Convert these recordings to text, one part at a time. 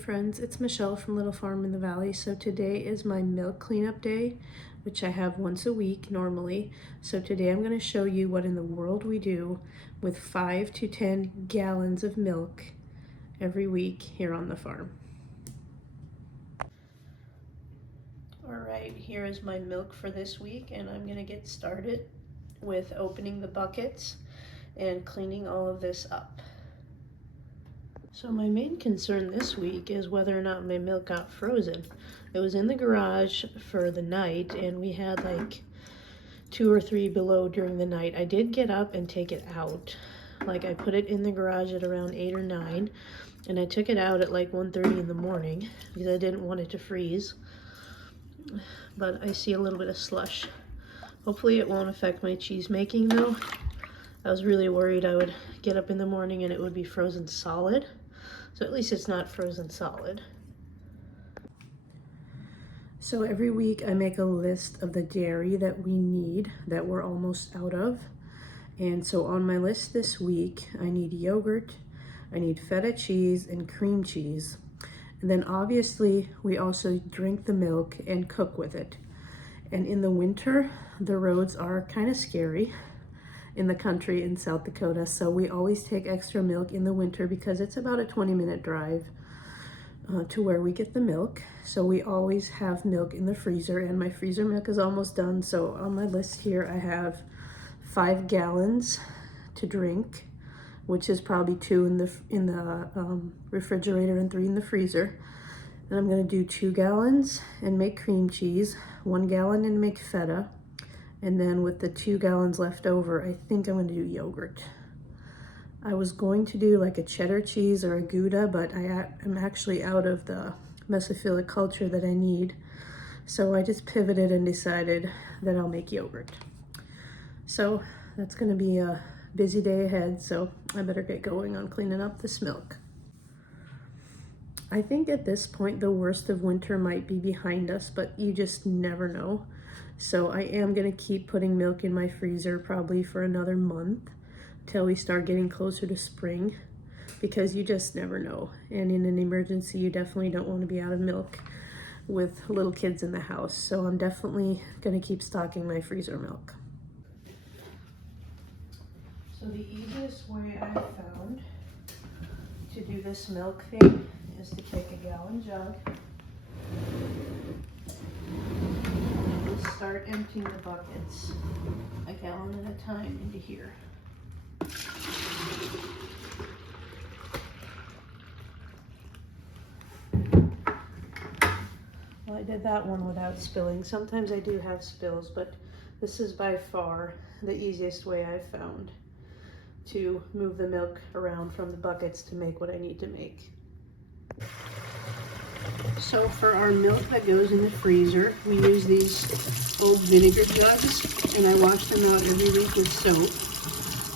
friends, it's Michelle from Little Farm in the Valley. So today is my milk cleanup day, which I have once a week normally. So today I'm going to show you what in the world we do with 5 to 10 gallons of milk every week here on the farm. Alright, here is my milk for this week, and I'm going to get started with opening the buckets and cleaning all of this up. So my main concern this week is whether or not my milk got frozen. It was in the garage for the night and we had like 2 or 3 below during the night. I did get up and take it out. Like I put it in the garage at around 8 or 9 and I took it out at like 1:30 in the morning because I didn't want it to freeze. But I see a little bit of slush. Hopefully it won't affect my cheese making though. I was really worried I would get up in the morning and it would be frozen solid. So at least it's not frozen solid. So every week I make a list of the dairy that we need that we're almost out of. And so on my list this week, I need yogurt, I need feta cheese and cream cheese. And then obviously we also drink the milk and cook with it. And in the winter, the roads are kind of scary in the country in South Dakota, so we always take extra milk in the winter because it's about a 20-minute drive to where we get the milk. So we always have milk in the freezer, and my freezer milk is almost done. So on my list here I have 5 gallons to drink, which is probably 2 in the refrigerator and 3 in the freezer. And I'm going to do 2 gallons and make cream cheese, 1 gallon and make feta. And then with the 2 gallons left over, I think I'm going to do yogurt. I was going to do like a cheddar cheese or a Gouda, but I'm actually out of the mesophilic culture that I need. So I just pivoted and decided that I'll make yogurt. So that's going to be a busy day ahead, so I better get going on cleaning up this milk. I think at this point the worst of winter might be behind us, but you just never know. So I am going to keep putting milk in my freezer probably for another month till we start getting closer to spring, because you just never know. And in an emergency, you definitely don't want to be out of milk with little kids in the house. So I'm definitely going to keep stocking my freezer milk. So the easiest way I've found to do this milk thing is to take a gallon jug. Start emptying the buckets a gallon at a time into here. Well, I did that one without spilling. Sometimes I do have spills, but this is by far the easiest way I've found to move the milk around from the buckets to make what I need to make. So for our milk that goes in the freezer, we use these old vinegar jugs, and I wash them out every week with soap.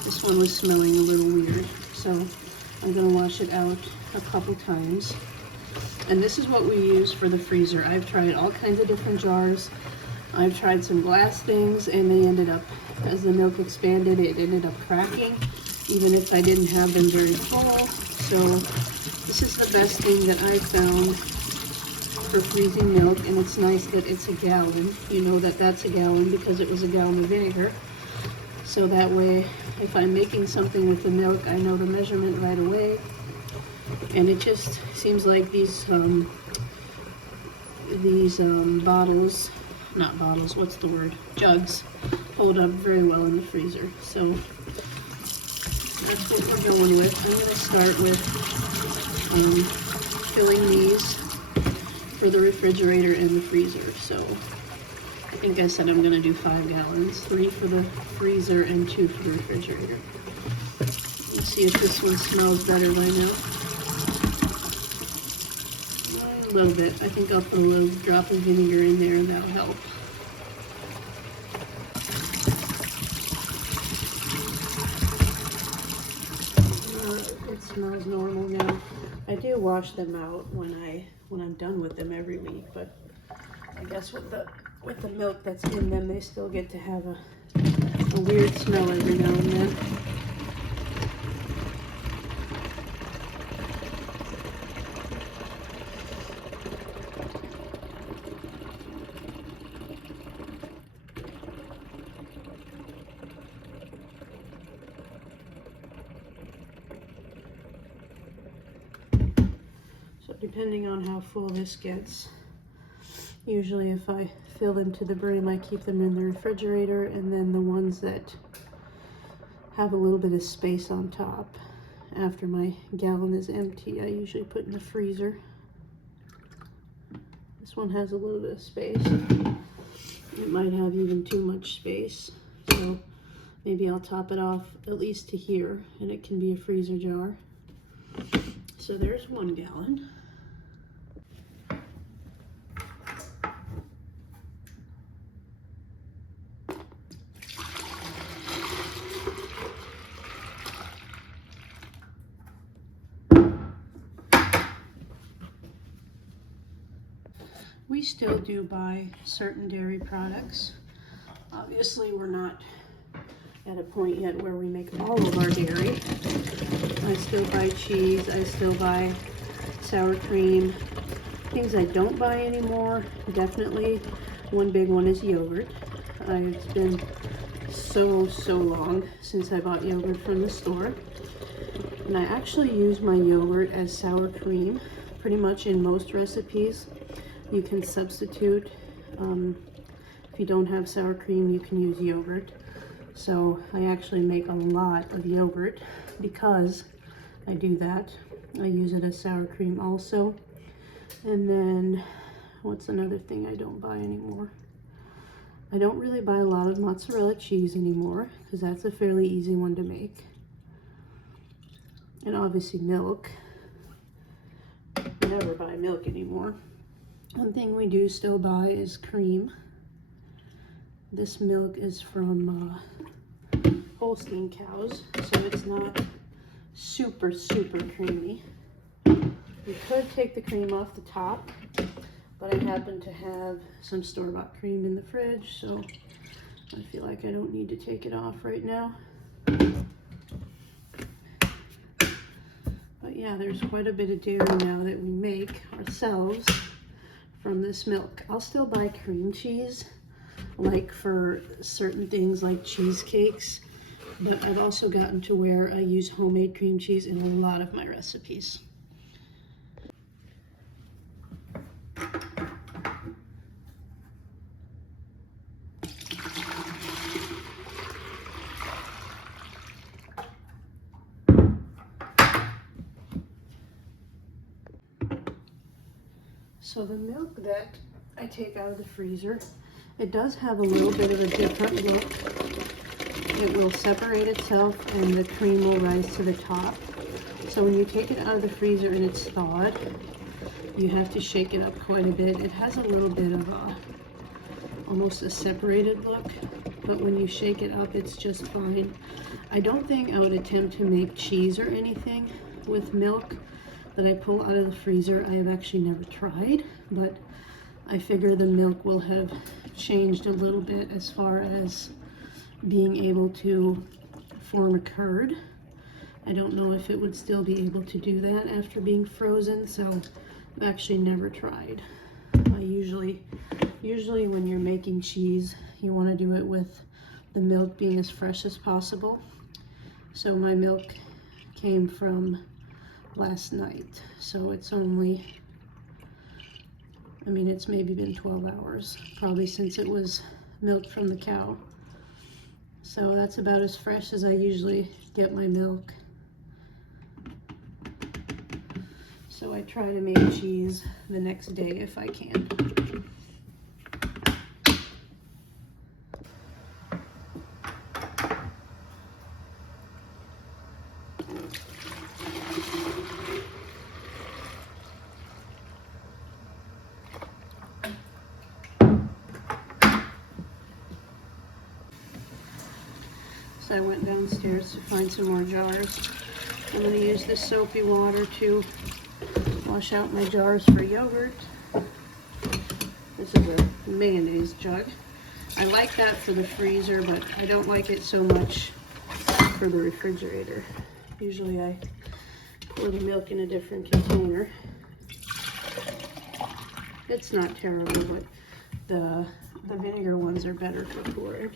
This one was smelling a little weird, so I'm going to wash it out a couple times. And this is what we use for the freezer. I've tried all kinds of different jars. I've tried some glass things, and they ended up, as the milk expanded, it ended up cracking, even if I didn't have them very full. So this is the best thing that I've found for freezing milk, and it's nice that it's a gallon. You know that that's a gallon because it was a gallon of vinegar. So that way, if I'm making something with the milk, I know the measurement right away. And it just seems like these bottles, not bottles, what's the word? Jugs hold up very well in the freezer. So that's what we're going with. I'm going to start with filling these for the refrigerator and the freezer. So I think I said I'm going to do 5 gallons, 3 for the freezer and 2 for the refrigerator. Let's see if this one smells better by now. A little bit. I think I'll put a little drop of vinegar in there and that'll help. It smells normal now. I do wash them out when I'm done with them every week, but I guess with the milk that's in them, they still get to have a weird smell every now and then. depending on how full this gets. Usually if I fill them to the brim, I keep them in the refrigerator, and then the ones that have a little bit of space on top, after my gallon is empty, I usually put in the freezer. This one has a little bit of space. It might have even too much space, so maybe I'll top it off at least to here, and it can be a freezer jar. So there's 1 gallon. We still do buy certain dairy products. Obviously, we're not at a point yet where we make all of our dairy. I still buy cheese, I still buy sour cream. Things I don't buy anymore, definitely one big one is yogurt. It's been so long since I bought yogurt from the store. And I actually use my yogurt as sour cream pretty much in most recipes. You can substitute, if you don't have sour cream, you can use yogurt. So I actually make a lot of yogurt because I do that. I use it as sour cream also. And then, what's another thing I don't buy anymore? I don't really buy a lot of mozzarella cheese anymore because that's a fairly easy one to make. And obviously milk. I never buy milk anymore. One thing we do still buy is cream. This milk is from Holstein cows, so it's not super creamy. You could take the cream off the top, but I happen to have some store-bought cream in the fridge, so I feel like I don't need to take it off right now. But yeah, there's quite a bit of dairy now that we make ourselves from this milk. I'll still buy cream cheese, like for certain things like cheesecakes, but I've also gotten to where I use homemade cream cheese in a lot of my recipes. So the milk that I take out of the freezer, it does have a little bit of a different look. It will separate itself and the cream will rise to the top. So when you take it out of the freezer and it's thawed, you have to shake it up quite a bit. It has a little bit of almost a separated look, but when you shake it up, it's just fine. I don't think I would attempt to make cheese or anything with milk that I pull out of the freezer. I have actually never tried, but I figure the milk will have changed a little bit as far as being able to form a curd. I don't know if it would still be able to do that after being frozen, so I've actually never tried. Usually when you're making cheese, you want to do it with the milk being as fresh as possible. So my milk came from last night, so it's only, it's maybe been 12 hours, probably since it was milked from the cow. So that's about as fresh as I usually get my milk. So I try to make cheese the next day if I can. So I went downstairs to find some more jars. I'm going to use this soapy water to wash out my jars for yogurt. This is a mayonnaise jug. I like that for the freezer, but I don't like it so much for the refrigerator. Usually I pour the milk in a different container. It's not terrible, but the vinegar ones are better for pouring.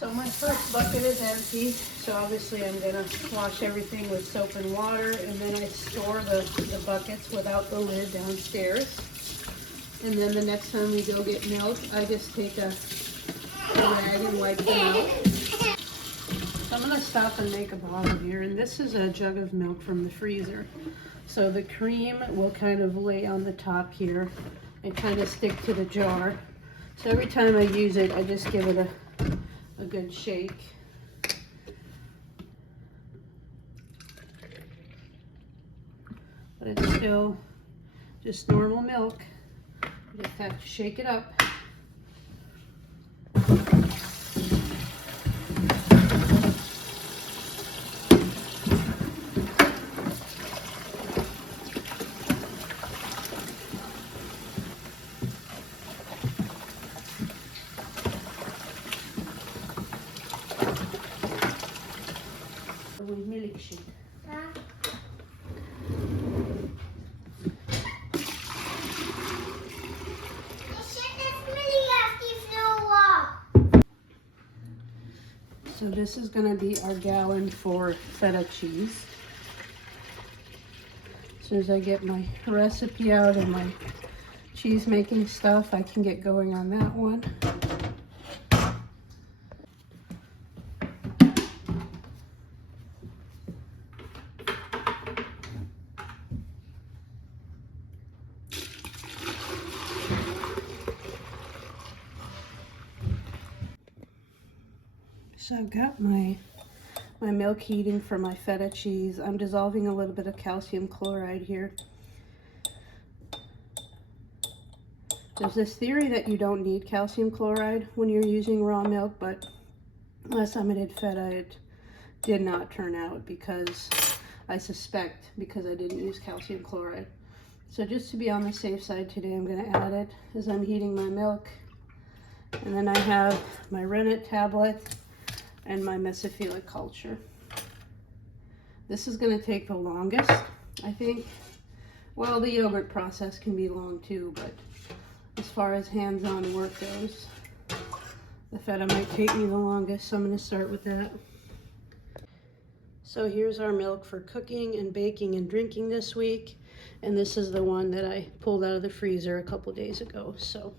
So my first bucket is empty, so obviously I'm gonna wash everything with soap and water, and then I store the buckets without the lid downstairs. And then the next time we go get milk, I just take a rag and wipe them out. So I'm gonna stop and make a bottle here, and this is a jug of milk from the freezer. So the cream will kind of lay on the top here and kind of stick to the jar. So every time I use it, I just give it a good shake. But it's still just normal milk. You just have to shake it up. Milkshake. So this is going to be our gallon for feta cheese. As soon as I get my recipe out and my cheese making stuff, I can get going on that one. So I've got my milk heating for my feta cheese. I'm dissolving a little bit of calcium chloride here. There's this theory that you don't need calcium chloride when you're using raw milk, but last time I did feta, it did not turn out because I suspect because I didn't use calcium chloride. So just to be on the safe side today, I'm going to add it as I'm heating my milk. And then I have my rennet tablet and my mesophilic culture. This is going to take the longest, I think. Well, the yogurt process can be long too, but as far as hands-on work goes, the feta might take me the longest, so I'm going to start with that. So here's our milk for cooking and baking and drinking this week, and this is the one that I pulled out of the freezer a couple days ago. So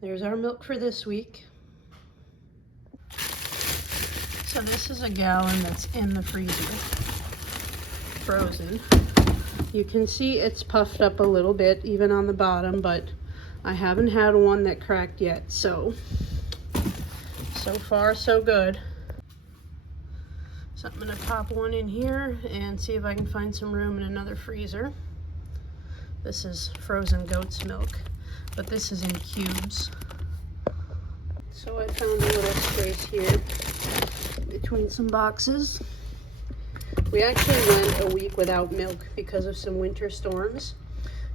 there's our milk for this week. So this is a gallon that's in the freezer, frozen. You can see it's puffed up a little bit, even on the bottom, but I haven't had one that cracked yet, so far so good. So I'm gonna pop one in here and see if I can find some room in another freezer. This is frozen goat's milk, but this is in cubes. So I found a little space here between some boxes. We actually went a week without milk because of some winter storms.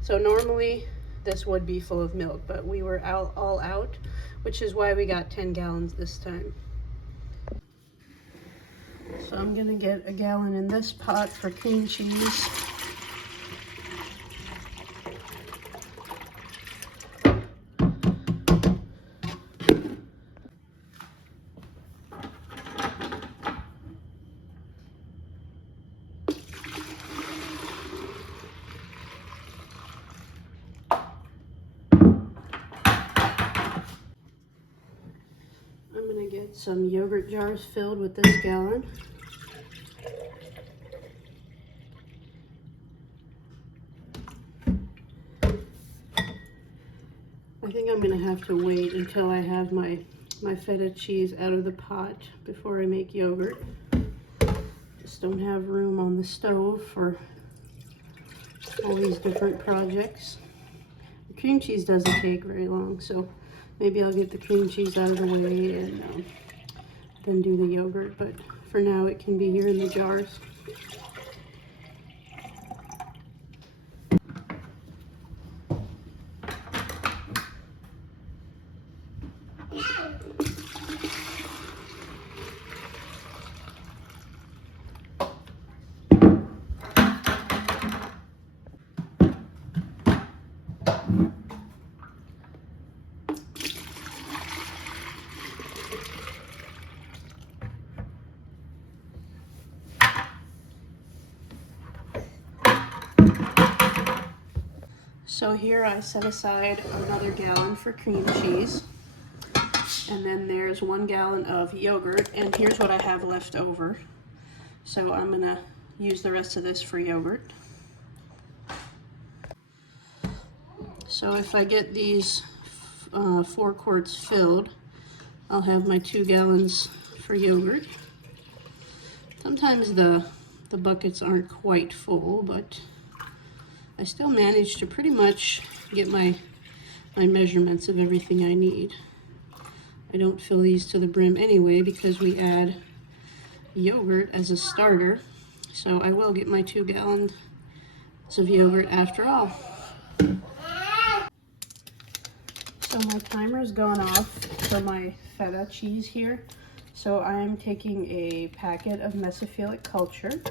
So normally this would be full of milk, but we were all out, which is why we got 10 gallons this time. So I'm gonna get a gallon in this pot for cream cheese. Get some yogurt jars filled with this gallon. I think I'm going to have to wait until I have my feta cheese out of the pot before I make yogurt. Just don't have room on the stove for all these different projects. The cream cheese doesn't take very long, so maybe I'll get the cream cheese out of the way and then do the yogurt, but for now it can be here in the jars. So here I set aside another gallon for cream cheese. And then there's 1 gallon of yogurt, and here's what I have left over. So I'm gonna use the rest of this for yogurt. So if I get these 4 quarts filled, I'll have my 2 gallons for yogurt. Sometimes the buckets aren't quite full, but I still manage to pretty much get my measurements of everything I need. I don't fill these to the brim anyway because we add yogurt as a starter. So I will get my 2 gallons of yogurt after all. So my timer's gone off for my feta cheese here. So I'm taking a packet of mesophilic culture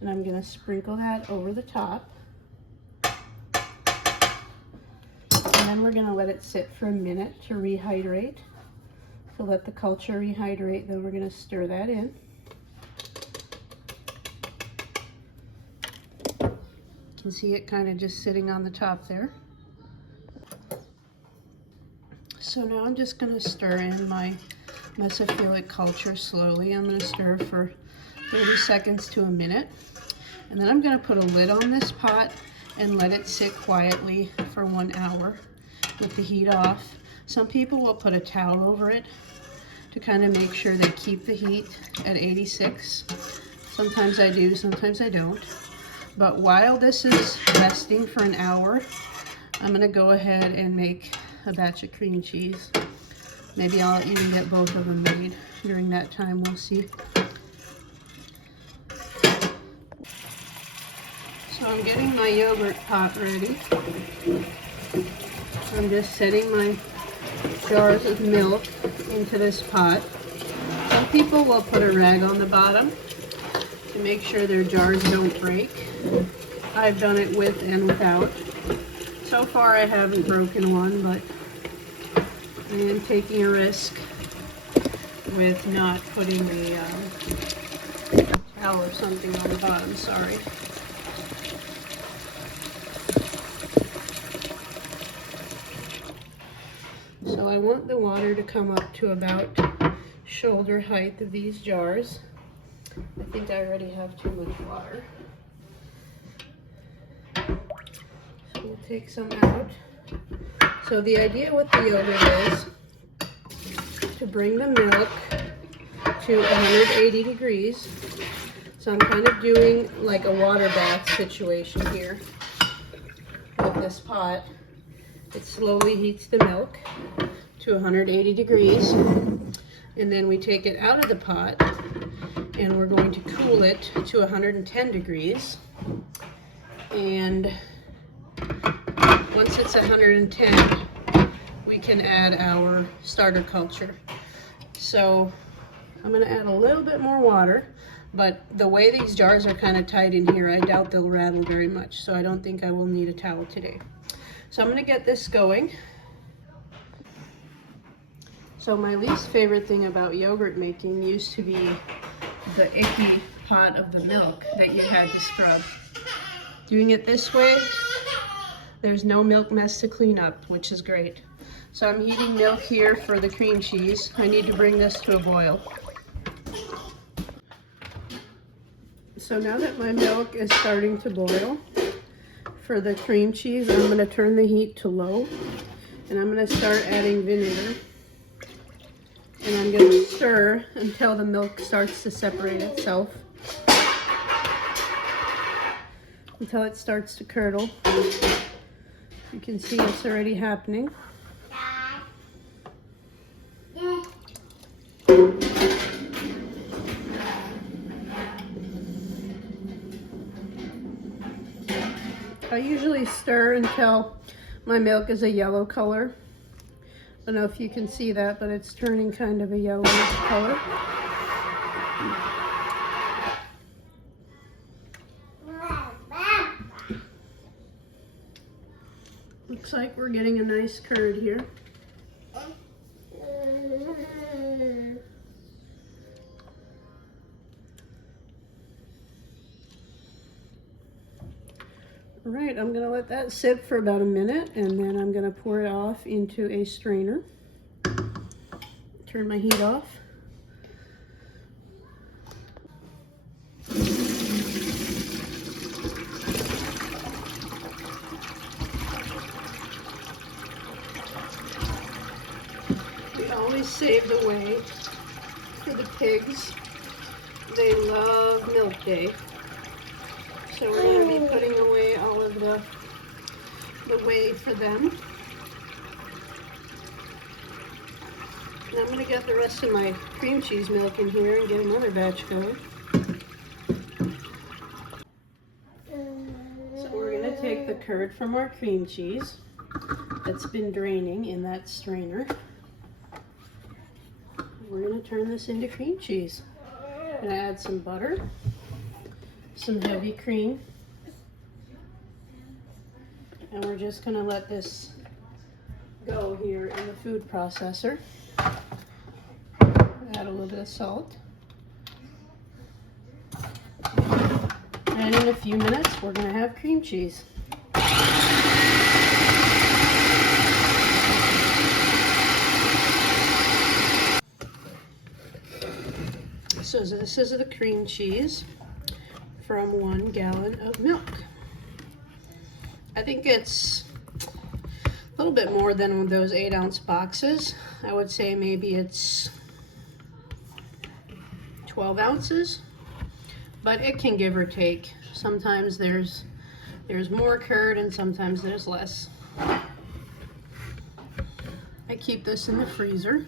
and I'm gonna sprinkle that over the top. And then we're gonna let it sit for a minute to rehydrate. So let the culture rehydrate, then we're gonna stir that in. You can see it kind of just sitting on the top there. So now I'm just gonna stir in my mesophilic culture slowly. I'm gonna stir for 30 seconds to a minute. And then I'm gonna put a lid on this pot and let it sit quietly for 1 hour with the heat off. Some people will put a towel over it to kind of make sure they keep the heat at 86. Sometimes I do, sometimes I don't. But while this is resting for an hour, I'm gonna go ahead and make a batch of cream cheese. Maybe I'll even get both of them made during that time, we'll see. So I'm getting my yogurt pot ready. I'm just setting my jars of milk into this pot. Some people will put a rag on the bottom to make sure their jars don't break. I've done it with and without. So far I haven't broken one, but I am taking a risk with not putting a towel or something on the bottom, sorry. So I want the water to come up to about shoulder height of these jars. I think I already have too much water. So we'll take some out. So the idea with the yogurt is to bring the milk to 180 degrees. So I'm kind of doing like a water bath situation here with this pot. It slowly heats the milk to 180 degrees, and then we take it out of the pot and we're going to cool it to 110 degrees. And once it's 110, we can add our starter culture. So I'm gonna add a little bit more water, but the way these jars are kind of tight in here, I doubt they'll rattle very much, so I don't think I will need a towel today. So I'm gonna get this going. So my least favorite thing about yogurt making used to be the icky pot of the milk that you had to scrub. Doing it this way, there's no milk mess to clean up, which is great. So I'm heating milk here for the cream cheese. I need to bring this to a boil. So now that my milk is starting to boil, for the cream cheese, I'm going to turn the heat to low, and I'm going to start adding vinegar. And I'm going to stir until the milk starts to separate itself, until it starts to curdle. You can see it's already happening. I usually stir until my milk is a yellow color. I don't know if you can see that, but it's turning kind of a yellow color. Looks like we're getting a nice curd here. All right, I'm gonna let that sit for about a minute, and then I'm gonna pour it off into a strainer. Turn my heat off. We always save the whey for the pigs. They love milk day. So we're going to be putting away all of the whey for them. And I'm going to get the rest of my cream cheese milk in here and get another batch going. So we're going to take the curd from our cream cheese that's been draining in that strainer. We're going to turn this into cream cheese. I'm going to add some butter, some heavy cream, and we're just going to let this go here in the food processor. Add a little bit of salt. And in a few minutes, we're going to have cream cheese. So this is the cream cheese from 1 gallon of milk. I think it's a little bit more than those 8-ounce boxes. I would say maybe it's 12 ounces, but it can give or take. Sometimes there's more curd and sometimes there's less. I keep this in the freezer.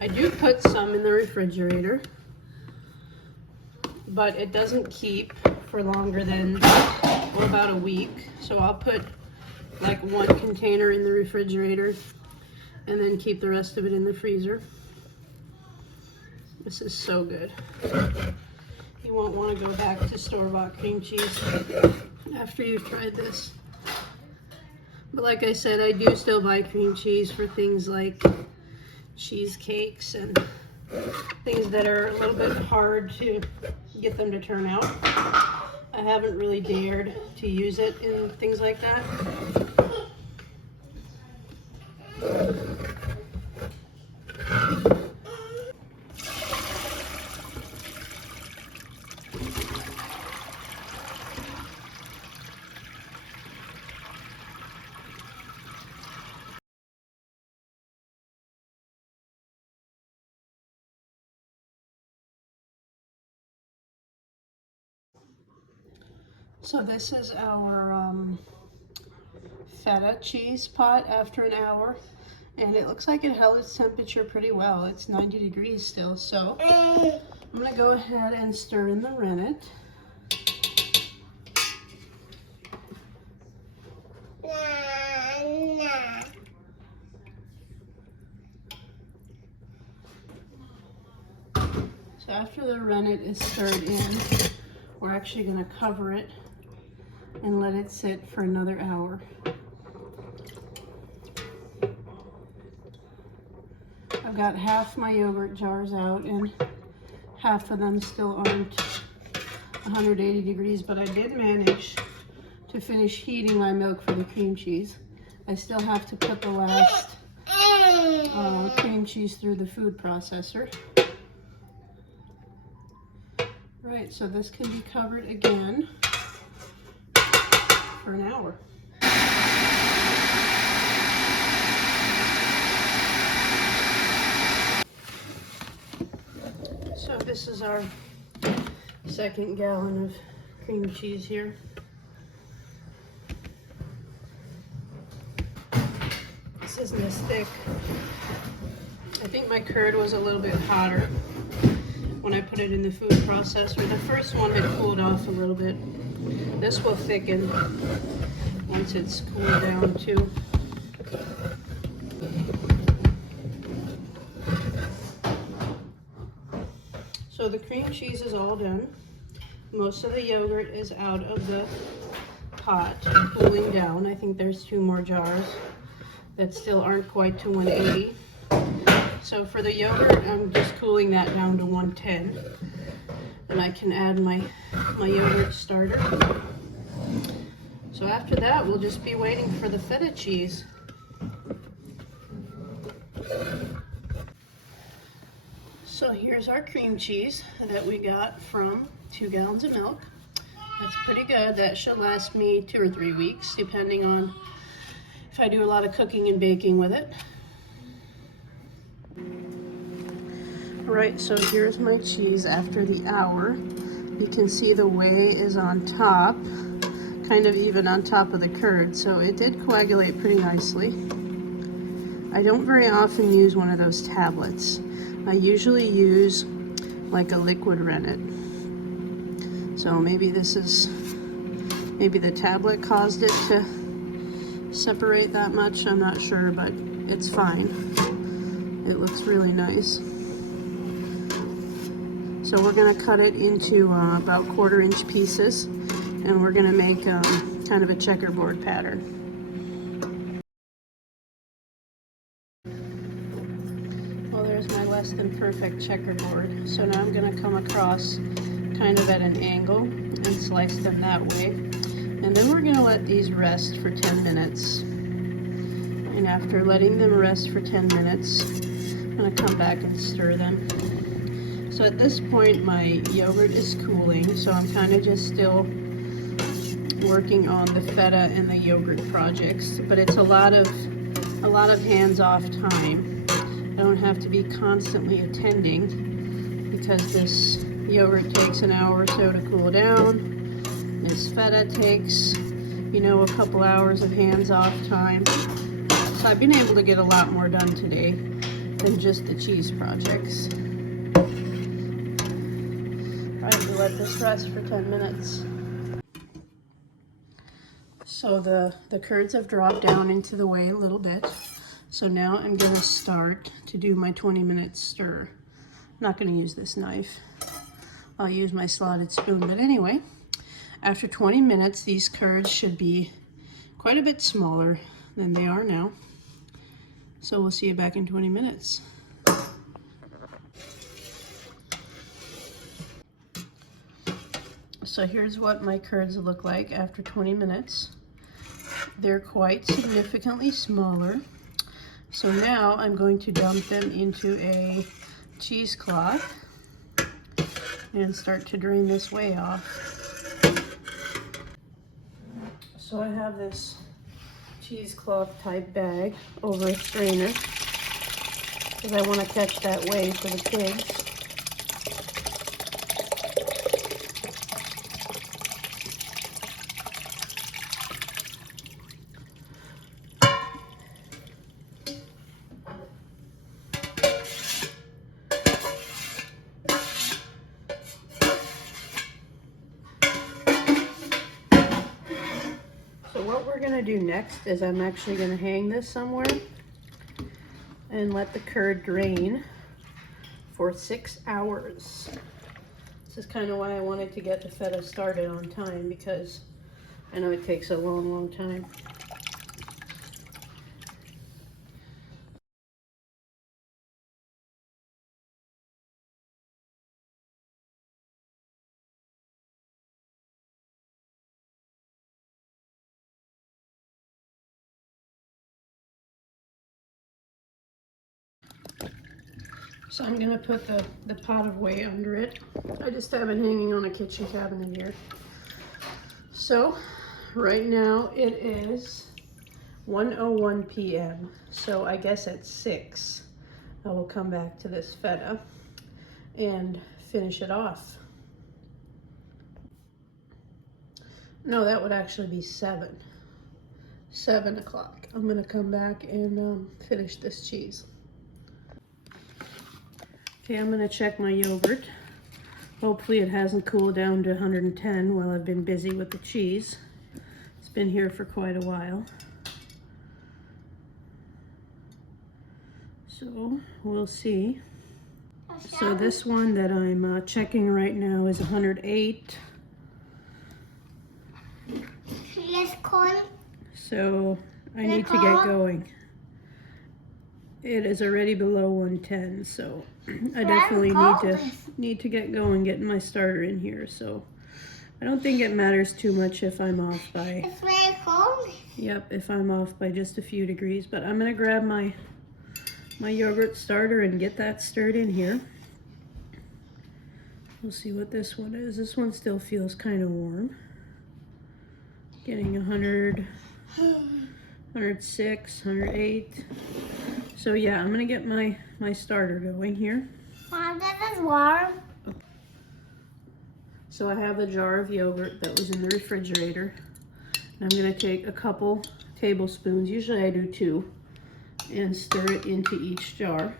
I do put some in the refrigerator, but it doesn't keep for longer than about a week. So I'll put like 1 container in the refrigerator and then keep the rest of it in the freezer. This is so good. You won't want to go back to store-bought cream cheese after you've tried this. But like I said, I do still buy cream cheese for things like cheesecakes and things that are a little bit hard to get them to turn out. I haven't really dared to use it in things like that. So this is our feta cheese pot after an hour, and it looks like it held its temperature pretty well. It's 90 degrees still, so I'm gonna go ahead and stir in the rennet. So after the rennet is stirred in, we're actually gonna cover it and let it sit for another hour. I've got half my yogurt jars out and half of them still aren't 180 degrees, but I did manage to finish heating my milk for the cream cheese. I still have to put the last cream cheese through the food processor. Right, so this can be covered again for an hour. So this is our 2nd gallon of cream cheese here. This isn't as thick. I think my curd was a little bit hotter when I put it in the food processor. The first one had cooled off a little bit. This will thicken once it's cooled down too. So the cream cheese is all done. Most of the yogurt is out of the pot, cooling down. I think there's 2 more jars that still aren't quite to 180. So for the yogurt, I'm just cooling that down to 110. And I can add my yogurt starter. So after that, we'll just be waiting for the feta cheese. So here's our cream cheese that we got from 2 gallons of milk. That's pretty good. That should last me 2 or 3 weeks, depending on if I do a lot of cooking and baking with it. Alright, so here's my cheese after the hour. You can see the whey is on top, kind of even on top of the curd, so it did coagulate pretty nicely. I don't very often use one of those tablets. I usually use like a liquid rennet. So maybe maybe the tablet caused it to separate that much. I'm not sure, but it's fine. It looks really nice. So we're gonna cut it into about 1/4-inch pieces, and we're gonna make kind of a checkerboard pattern. Well, there's my less than perfect checkerboard. So now I'm gonna come across kind of at an angle and slice them that way. And then we're gonna let these rest for 10 minutes. And after letting them rest for 10 minutes, I'm gonna come back and stir them. So at this point, my yogurt is cooling, so I'm kind of just still working on the feta and the yogurt projects, but it's a lot of hands-off time. I don't have to be constantly attending because this yogurt takes an hour or so to cool down. This feta takes, you know, a couple hours of hands-off time. So I've been able to get a lot more done today than just the cheese projects. I have to let this rest for 10 minutes. So the curds have dropped down into the whey a little bit. So now I'm gonna start to do my 20-minute stir. I'm not gonna use this knife. I'll use my slotted spoon, but anyway, after 20 minutes, these curds should be quite a bit smaller than they are now. So we'll see you back in 20 minutes. So here's what my curds look like after 20 minutes. They're quite significantly smaller. So now I'm going to dump them into a cheesecloth and start to drain this whey off. So I have this cheesecloth type bag over a strainer because I want to catch that whey for the pigs. So what we're gonna do next is I'm actually gonna hang this somewhere and let the curd drain for 6 hours. This is kind of why I wanted to get the feta started on time, because I know it takes a long, long time. So I'm gonna put the pot of whey under it. I just have it hanging on a kitchen cabinet here. So right now it is 1:01 p.m. So I guess at 6 I will come back to this feta and finish it off. No, that would actually be 7 o'clock. I'm gonna come back and finish this cheese. Okay, I'm gonna check my yogurt. Hopefully it hasn't cooled down to 110 while I've been busy with the cheese. It's been here for quite a while. So we'll see. So this one that I'm checking right now is 108. So I need to get going. It is already below 110, so I definitely need to get going, getting my starter in here. So I don't think it matters too much if I'm off by cold? Yep, if I'm off by just a few degrees. But I'm gonna grab my yogurt starter and get that stirred in here. We'll see what this one is. This one still feels kind of warm. Getting 100, 106, 108. So yeah, I'm gonna get my starter going here. Mom, this is warm. So I have the jar of yogurt that was in the refrigerator. I'm gonna take a couple tablespoons, usually I do 2, and stir it into each jar.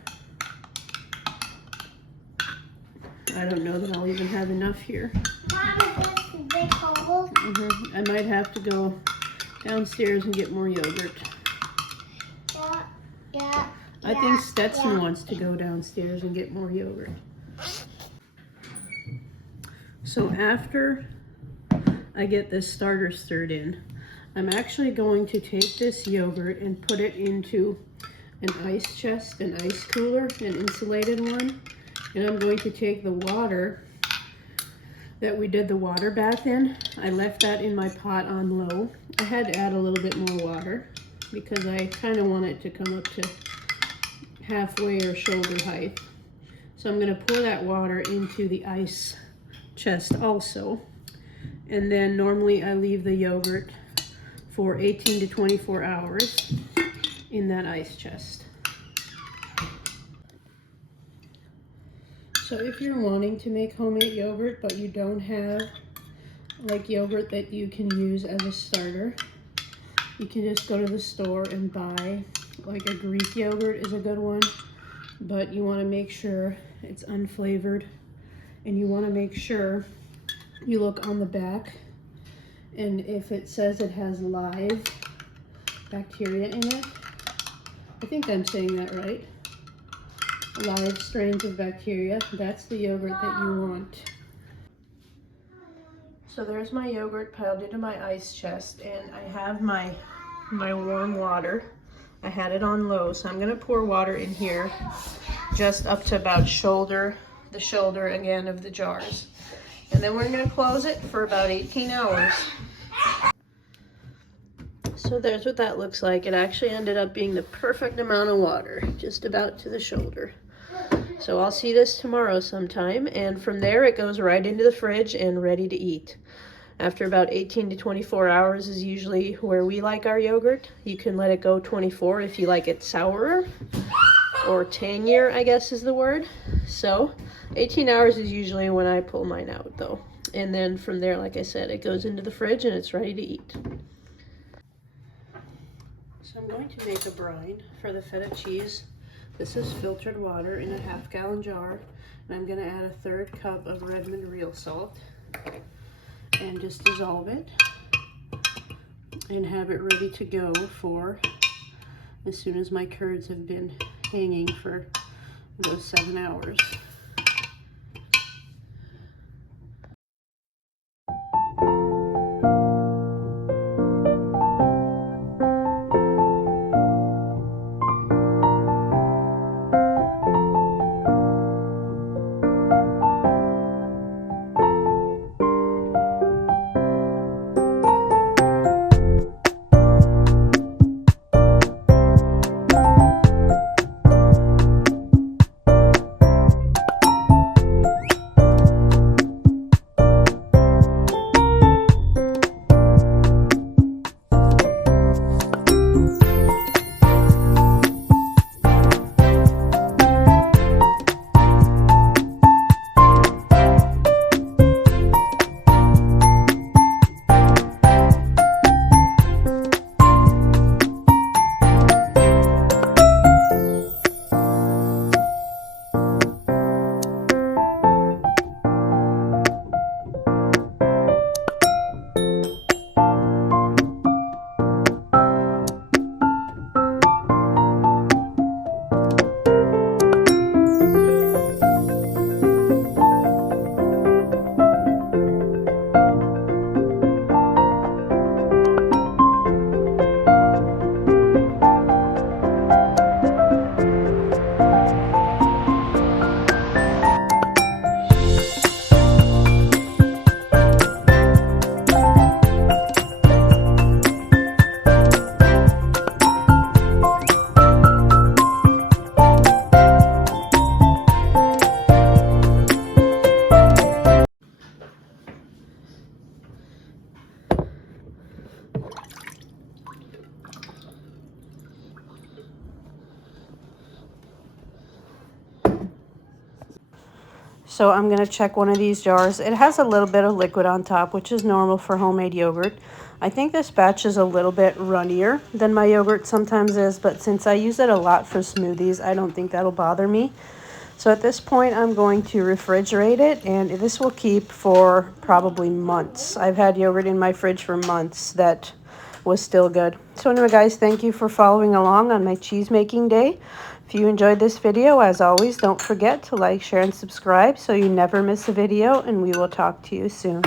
I don't know that I'll even have enough here. Mom, is this big hole? I might have to go downstairs and get more yogurt. Yeah. I think Stetson wants to go downstairs and get more yogurt. So after I get this starter stirred in, I'm actually going to take this yogurt and put it into an ice chest, an ice cooler, an insulated one. And I'm going to take the water that we did the water bath in. I left that in my pot on low. I had to add a little bit more water because I kind of want it to come up to halfway or shoulder height. So I'm going to pour that water into the ice chest also. And then normally I leave the yogurt for 18 to 24 hours in that ice chest. So if you're wanting to make homemade yogurt but you don't have like yogurt that you can use as a starter, you can just go to the store and buy like a Greek yogurt is a good one, but you want to make sure it's unflavored, and you want to make sure you look on the back, and if it says it has live bacteria in it, I think I'm saying that right, live strains of bacteria, that's the yogurt that you want. So there's my yogurt piled into my ice chest, and I have my warm water. I had it on low, so I'm gonna pour water in here just up to about the shoulder again of the jars. And then we're gonna close it for about 18 hours. So there's what that looks like. It actually ended up being the perfect amount of water, just about to the shoulder. So I'll see this tomorrow sometime, and from there it goes right into the fridge and ready to eat. After about 18 to 24 hours is usually where we like our yogurt. You can let it go 24 if you like it sourer or tangier, I guess is the word. So 18 hours is usually when I pull mine out though. And then from there, like I said, it goes into the fridge and it's ready to eat. So I'm going to make a brine for the feta cheese. This is filtered water in a 1/2 gallon jar. And I'm gonna add a 1/3 cup of Redmond real salt and just dissolve it and have it ready to go for as soon as my curds have been hanging for those 7 hours. So I'm going to check one of these jars. It has a little bit of liquid on top, which is normal for homemade yogurt. I think this batch is a little bit runnier than my yogurt sometimes is, but since I use it a lot for smoothies, I don't think that'll bother me. So at this point, I'm going to refrigerate it, and this will keep for probably months. I've had yogurt in my fridge for months that was still good. So anyway, guys, thank you for following along on my cheese making day. If you enjoyed this video, as always, don't forget to like, share, and subscribe so you never miss a video, and we will talk to you soon.